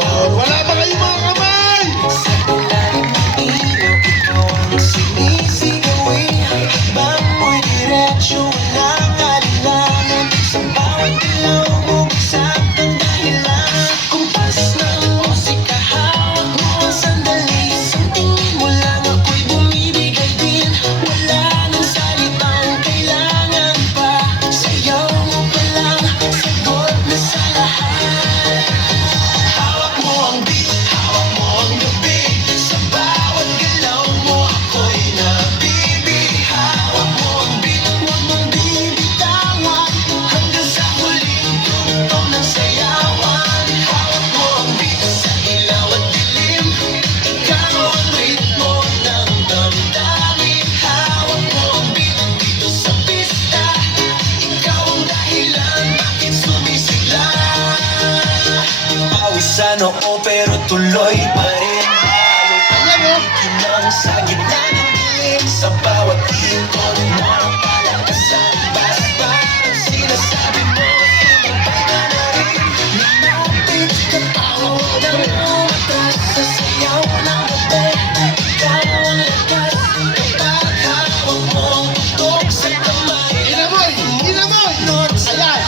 Yun. Wala ba kayong mga kamay? Sa ilalim ng ilaw, ikaw ang sinisigawin. Habang mo'y diretsyo, walang alinlangan. Sa bawat ilaw mo, bagsak ang dahilan. Kumpas ng musika, hawak mo ang sandali. Sa tingin mo lang ako'y bumibigay din. Wala nang salitang kailangan pa. Sayaw mo pa lang, sagot na sa lahat. Hawak mo ang beat, hawak mo ang gabi. Sa bawat galaw mo ako'y nabibig. Hawak mo ang beat, huwag mong bibitawan. Hanggang sa huling tugtog ng sayawan. Hawak mo ang beat sa ilaw at dilim. Ikaw ang ritmo ng damdamin. Hawak mo ang beat dito sa pista. Ikaw ang dahilan bakit sumisigla. Pawis sa noo pero tuloy pa rin. Ayan o. Kinang sa gitna ng dilim. Sa bawat ikot mo palakas ang bas. Parang sinasabi mo sumabay ka na rin. Lumapit ka tawag ng umatras. Sa sayaw ng gabi ikaw ang lakas. Kapag hawak mo ang tutok sa kamay. Inamoy! Inamoy! Ayan.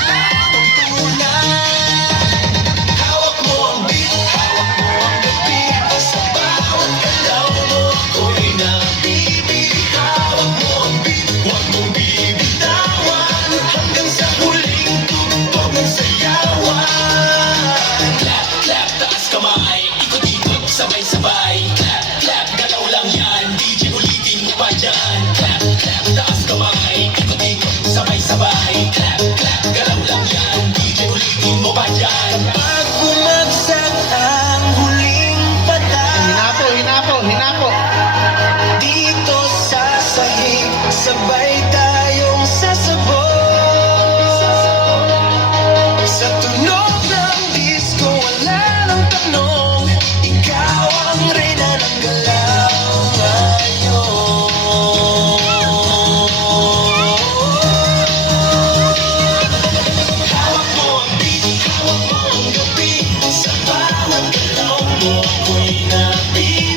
Hawak mo ang beat, hawak mo ang gabi. Sa bawat galaw mo ako'y nabibig. Hawak mo ang beat, huwag mong bibitawan. Hanggang sa huling tugtog ng sayawan. Clap, clap, taas kamay. Ikot-ikot, sabay-sabay. Clap, clap, galaw lang yan. DJ ulitin mo pa dyan. Clap, clap, taas kamay. Ikot-ikot, sabay-sabay. Clap, clap, galaw lang yan. DJ ulitin mo pa dyan. Pag bumagsak ang huling patak, Hinapo, hinapo, hinapo. dito sa sahig, sabay tayong sasabog. Sa tunog ng disco, wala nang tanong. Ikaw ang reyna ng galaw ngayon. Hawak mo ang beat, hawak mo ang gabi. Sa bawat galaw mo ako'y nabibig.